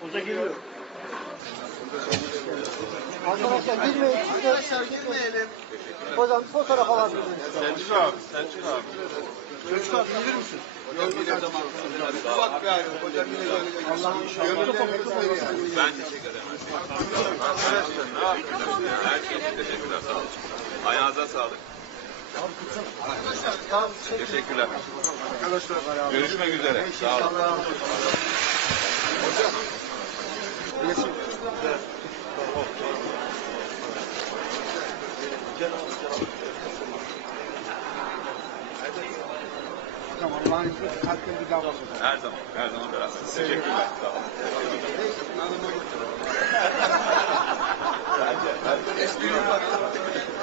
Hoca geliyor. Arkadaşlar girmeyin. Arkadaşlar girmeyelim. Hocam fotoğraf alabiliriz. Selçuk abi, Selçuk abi. Çocuk abi gelir misin? Bak yani, hocam yine gelecek. Allah'ın Ben teşekkür ederim. Arkadaşlar ne yapıyorsunuz? ya? Herkese teşekkürler. Sağ olun. Ayağınıza sağlık. Teşekkürler. Arkadaşlar. Görüşmek üzere. Sağ olun. Hocam Allah'ın izniyle kalpten bir daha bakın. Her zaman. Her zaman beraber. Teşekkürler. Sağ olun. Merhaba.